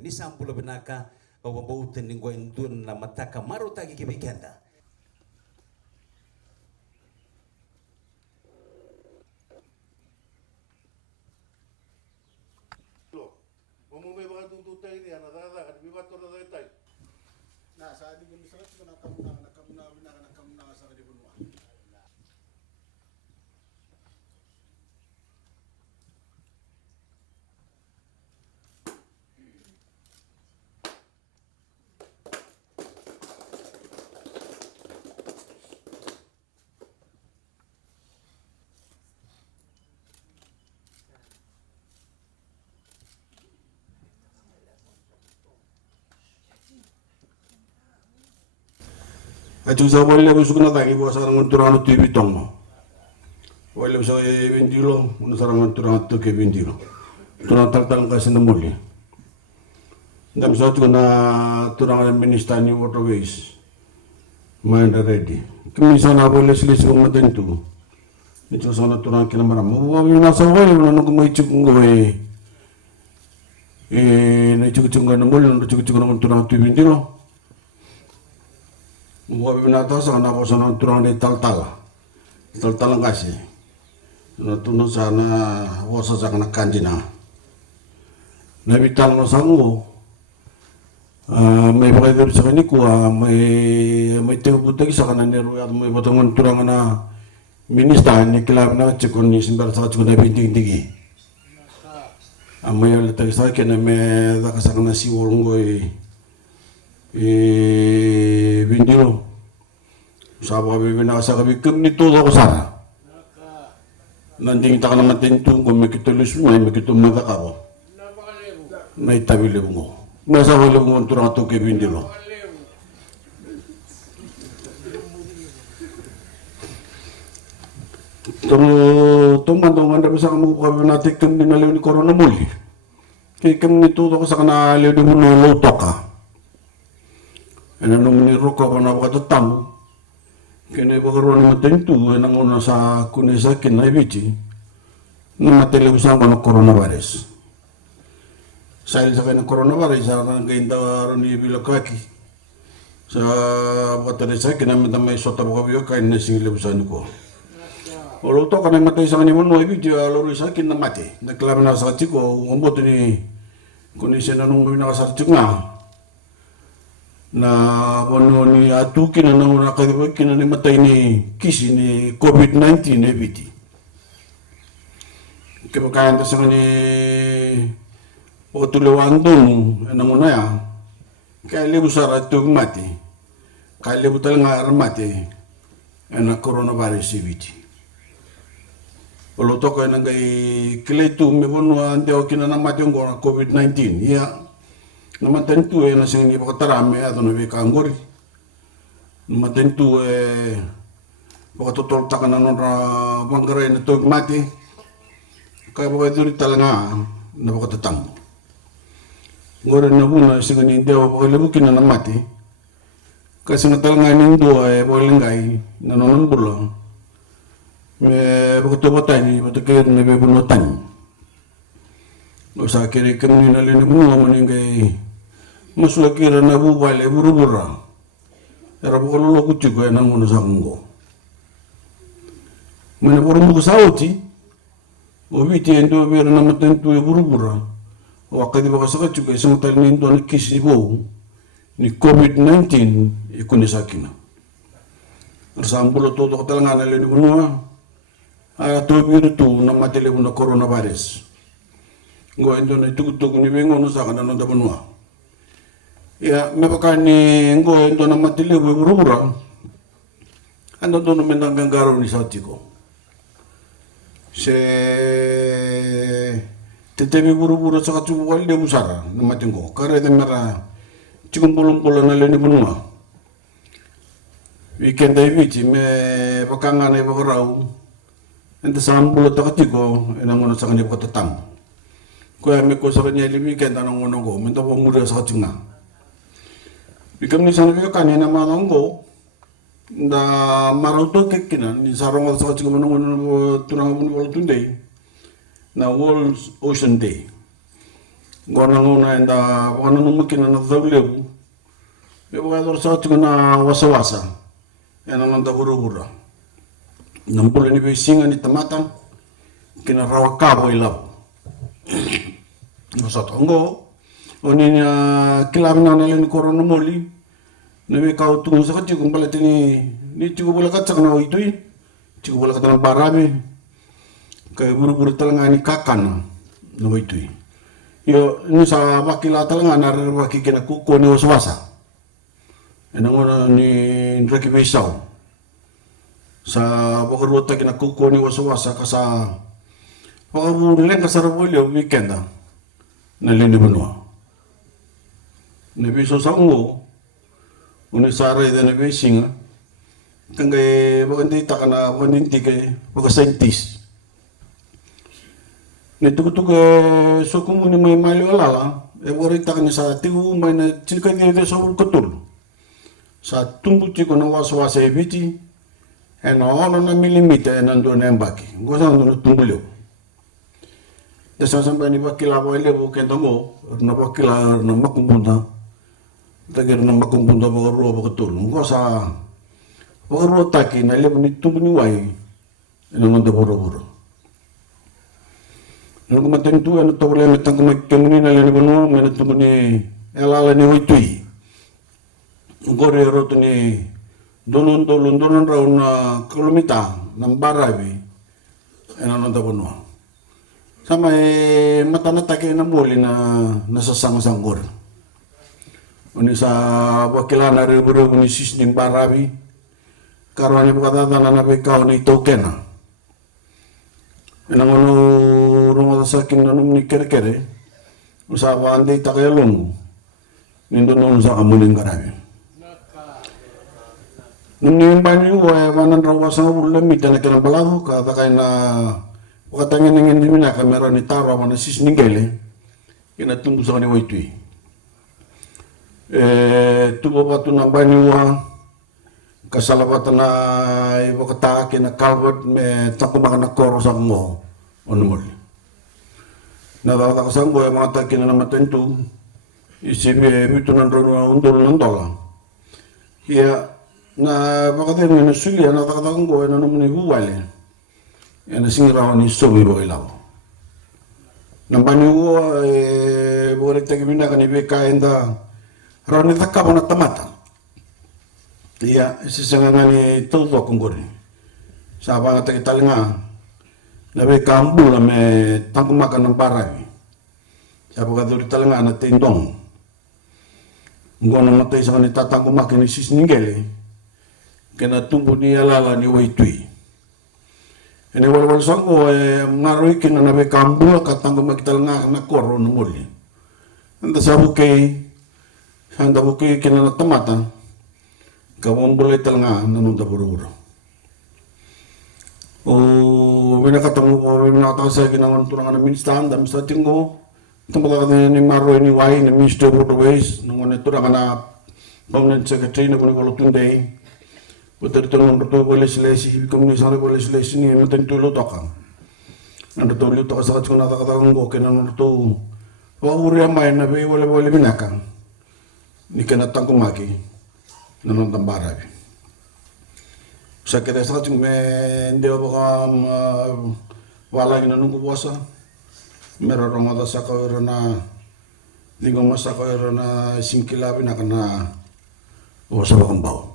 ni sampula benaka o bautan ni goindun na mataka maruta gi kibikenda. Umumay baka tututay niya, nadadakan, bibato na tayo tayo. Nasa ating ministrat ko nakamuna sa kalibunwa. Acu sa wala ko sukuna tayo ko sa rangon turang TV tong. Wala sa bendilo, una sa rangon turang to ke bendilo. Turang tal kasi na muli. Dam sa tu na turang minister ni waterways. Mind ready. Kami sana wala sila sa maten tu. Ito sa na turang kinamaram. Wa mi na sa wala na ko mai chuk ngoy. Na chuk na muli na chuk na turang TV bendilo. Buat binatang sa kanapa sa nang turang di tal-tal ang kasi natuno sana wasa sa kanak kanjina nabitang no sango may pakaidir sa kanikwa may tingputag sa kanan nero at may batangon turang na minista ni kilab na chikon ni simbar sa chikon na binting-tingi may alatag sa akin na may dakasak na siwolong ko'y bindiro sabi kami binasa kami nito ako sana nanding kita ka naman tinto kung may kitulis mo may kitumata ka ko may tabi libo mo nasa ko libo mo turang ito kay bindiro tumantungan na sa kami kami natin kami dinaliw ni Corona muli kaya kami nito ako sa kanaliw ni mo nuluto ka. Nung nirok ako na pagkatatamu, kaya pagkaroon naman tinto, nang una sa kunisakin na ibiti, nung matilibusan ko ng coronavirus. Sahil sa kayo ng coronavirus, sa kayo ni Bilakaki, sa patalisakin namin na may sota po kayo, kaya nasilibusan ko. Wala ito, kanay matay sa kanimon mo ibiti, aloro sa akin na mati. Nagklaman na sa katsi ko, umabot ni kunisa na nung nakasartik nga, na ano ni atukin na nakakalimutan na matay ni kisi ni COVID-19 na ibiti. Kaya kaya sa kani pagkatulawan doon, ano muna ya, kaya libo sa ratong mati, kaya libo talaga mati, na coronavirus ibiti. Wala to kaya nang kay kilay may puno ang tiyaw kinanamati yung COVID-19, iya. Naman tentu na sing ni pakatarame ato na bikanggori. Naman tentu pakatutol takan na ra banggaray na tug mati. Kaya bakit dito talaga na pakatatang. Ngora na buna sing ni dewa pakalibukin na mati. Kasi na talaga nindo ay bolingay nanonon bulo. Me pakatubatan ni patakir na bebunutan. Usa kiri kami na lini bunga maningay masuk kira na bubale buru-bura. Era bukan lo kucing kaya nang muna sa kunggo. Mana pura mo sauti. Obiti endo bera na matentu buru-bura. Wakati baka sa kucing kaya isang talin endo na kisi bo ni COVID-19 ikunisakina. Arsambulo todo ko talaga na lini bunga. Ato biro tu na matili mo na coronavirus. Ngo endo na itugtog ni bengo no sa kanan na bunwa. Ya, mapaka ni ngo ito na matili buru-bura. Ano to naman ang ganggaro ni Satiko? Se tetapi buru-bura sa katsubukal dia musara na matingko. Kaya ito mara cikong pulong-pulong na lini bunwa. Weekend ay bici, may pakangan ay pakaraw. Ito sa ambulot na katiko, inang muna sa kanya pakatatang. Kaya may ko sa kanya weekend, anong unang ko, minta po mura sa katsinga. Bikam ni sana bika kanina manonggo na maruto kekinan ni sarong sa katsinga manong turang mo wala tunday na World Ocean Day. Gona nguna enda wana numukina na dhaulebu. Ewa ador sa na wasa-wasa. Ena nanda hura-hura. Nampula ni besinga ni tamata. Kina rawa kabo ilaw. Masa tongo. Oni na kilamina na ni korona moli. Nabi kau tungu sa kati kung pala ni tigo bola katsak na itui. Tigo bola katang barami. Kaya buru-buru talanga ni kakana na itui. Yo ni sa wakila talanga na waki kina kuko ni waswasa. Enangona ni reki besau. Sa wakarwata kina kuko ni waswasa kasa wakabulen kasarabolyo weekenda na lini banua. Nabi so sango uni sare de nabi singa kangay bagandi takana bagandi kay baga scientist. Nitukutuke so kumuni may mali alala e borita kani sa tigu may na chika dito sa kutul sa tumbu chiko na waswasa ebiti e na ono na milimita e nando na embaki gosa nando tumbulyo desa sampai ni bakila ko ele bo kentongo na bakila na makumbunda tagir na makumbunda bo ro bo kutul gosa bo ro taki na le ni tumbu ni wai eno nando boro nung matentu ano tawala metang kumakemuni na leni bono menetu ni elala ni hoitui ngore roto ni donon raw na kilomita ng barabi ano nanda bono sama mata na take na muli na nasasang-sanggor uni sa wakilana ribu ni sisning barabi karwani bukatata na napikaw ni tokena enangono rumah sakin nanum ni kere-kere usawa ande takayalong nindo non sa amuling karabi nung banyu ay wanan rawasang ulam mita na kinabalaho kata kay na wakatangin ng hindi na kamera ni Taro wana sisningele inatumbo sa kaniwa ito'y tubo pa ito ng banyu kasalabatan na wakatake na kalbat me takumaka na koro sa mo onumol. Nakakasang ko ay mga take na naman ito isibi mito ng undol ng dola. Kaya na bakatay mo na sulia nakakasang ko ay naman ibuwali. Yan nasingira ko ni Sobi Boilaw. Nampani ko ay buwalit tayo binaka ni Beka enda raw ni takabo na tamata. Iya, isisangan ni Toto Kunguri. Sabi nga tagital nga, nabi kambu na may tangkumakan ng baray. Sabi nga tagital nga na tindong. Kung namatay sa kanita tangkumakan ni Sisningele, kinatumbo ni alala ni Waitui. Iniwalwal sa ko, ngaroy kina nabi kambu na katangkumakital nga na koro na muli. Anda sabi kina natamata, kawang bulay talaga nanunta buro-buro. O binakatang mo binakatang sa ginawang tunangan ng ministan dami sa tinggo itong pagkakata ni Maroy ni Wai ni Minister of Waterways nung tunangan na Permanent Secretary na kunigolo tunday buta dito nung ruto ko leslesi komunisang ko leslesi ni matentulo toka nandutulo toka sa katsko natakatang ko kinang ruto wawuri amay na wala binakang ni kanatang kumaki nanon tambarabi. Sa kita sa kating hindi ako wala yung nanong kuwasa. Meron rong mata sa kawira na lingong masa kawira na singkilabi na kana uwasa bakambaw.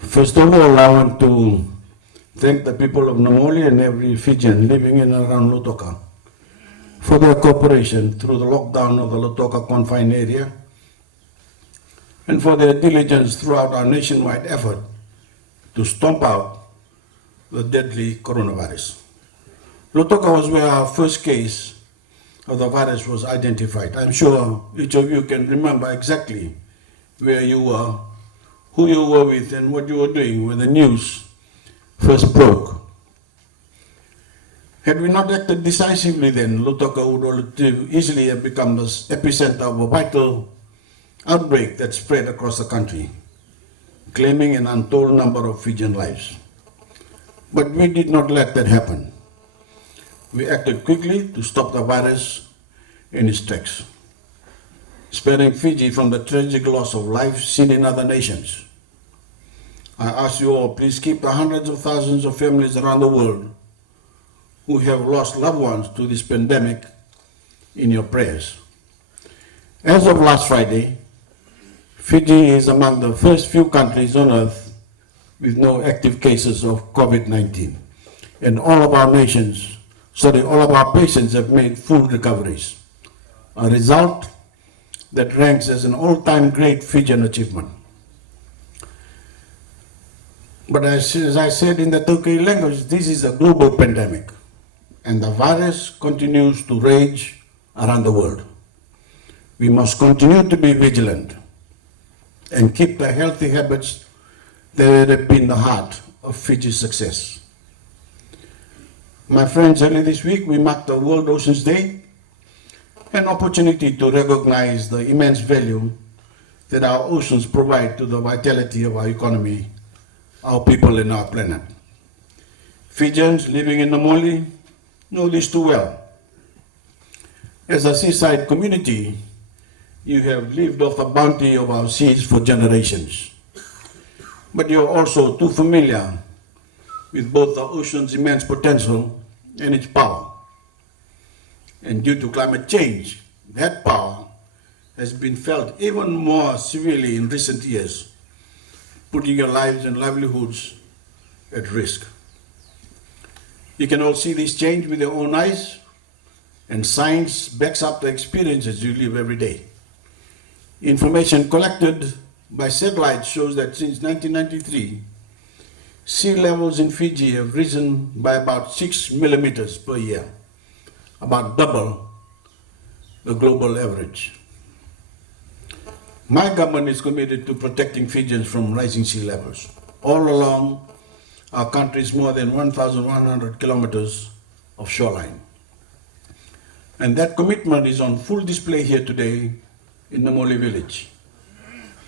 First of all, I want to thank the people of Namoli and every Fijian living in and around Lautoka for their cooperation through the lockdown of the Lautoka confined area and for their diligence throughout our nationwide effort to stomp out the deadly coronavirus. Lautoka was where our first case of the virus was identified. I'm sure each of you can remember exactly where you were, who you were with, and what you were doing when the news first broke. Had we not acted decisively then, Lautoka would easily have become the epicenter of a vital outbreak that spread across the country, claiming an untold number of Fijian lives. But we did not let that happen. We acted quickly to stop the virus in its text, sparing Fiji from the tragic loss of life seen in other nations. I ask you all, please keep the hundreds of thousands of families around the world who have lost loved ones to this pandemic in your prayers. As of last Friday, Fiji is among the first few countries on earth with no active cases of COVID-19. And all of our patients have made full recoveries. A result that ranks as an all-time great Fijian achievement. But as I said in the Tokai language, this is a global pandemic, and the virus continues to rage around the world. We must continue to be vigilant and keep the healthy habits that have been the heart of Fiji's success. My friends, early this week we marked the World Oceans Day, an opportunity to recognize the immense value that our oceans provide to the vitality of our economy, our people, and our planet. Fijians living in Namoli know this too well. As a seaside community, you have lived off the bounty of our seas for generations. But you're also too familiar with both the ocean's immense potential and its power. And due to climate change, that power has been felt even more severely in recent years, putting your lives and livelihoods at risk. You can all see this change with your own eyes, and science backs up the experiences you live every day. Information collected by satellite shows that since 1993, sea levels in Fiji have risen by about 6 millimeters per year, about double the global average. My government is committed to protecting Fijians from rising sea levels. All along our country's more than 1,100 kilometers of shoreline. And that commitment is on full display here today in Namoli village.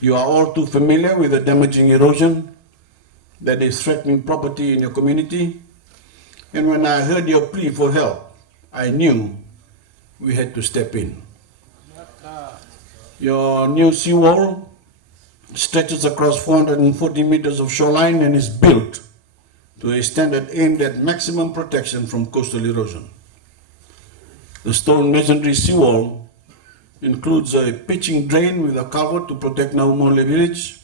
You are all too familiar with the damaging erosion that is threatening property in your community. And when I heard your plea for help, I knew we had to step in. Your new seawall stretches across 440 meters of shoreline and is built to a standard aimed at maximum protection from coastal erosion. The stone masonry seawall includes a pitching drain with a culvert to protect Namoli village,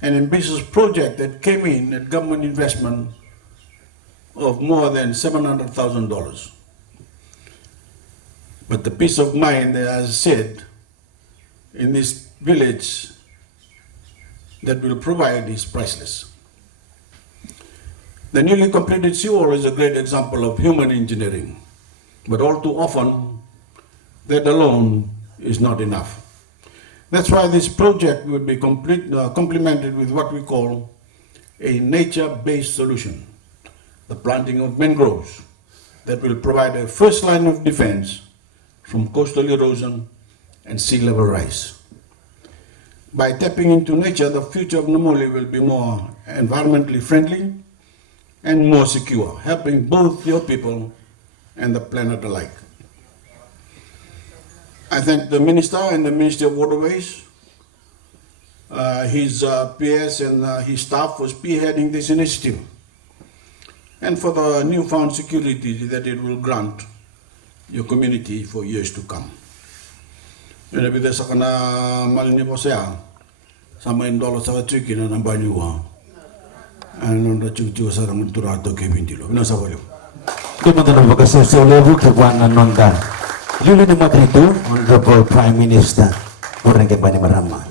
an ambitious project that came in at government investment of more than $700,000. But the peace of mind, as I said, in this village that will provide is priceless. The newly completed seawall is a great example of human engineering, but all too often that alone is not enough. That's why this project will be complemented with what we call a nature-based solution, the planting of mangroves that will provide a first line of defense from coastal erosion and sea level rise. By tapping into nature, the future of Namoli will be more environmentally friendly and more secure, helping both your people and the planet alike. I thank the Minister and the Ministry of Waterways, his PS and his staff for spearheading this initiative, and for the newfound security that it will grant your community for years to come. Yun abida sa kana malini po siya, sama indolo sa kachiki na nambanyuwa, ano na chuchu sa ramon turado kay Bintilo. Nasa walo. Kementerian Lembaga Sosial Keuangan Nongga. Yuli ni Magrito, Honorable Prime Minister, orang ke Bani Marama.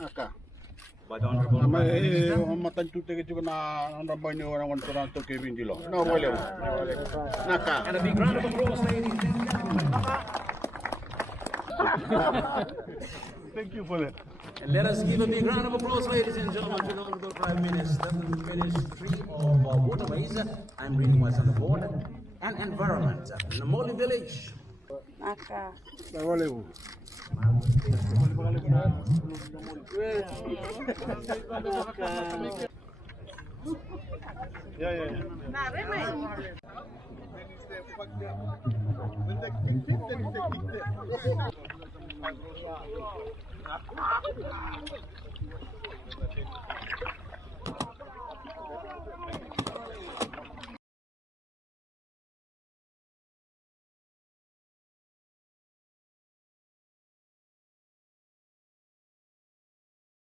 Naka. May matan tute ke juga na rambai ni orang orang turun tu ke Bintilo. No boleh. Naka. And a big round of applause, ladies. Thank you for that. And let us give a big round of applause, ladies and gentlemen, to the Honorable Prime Minister, Ministry of Waterways and Greenways on the Board and Environment, Namoli Village. Maka. Yeah.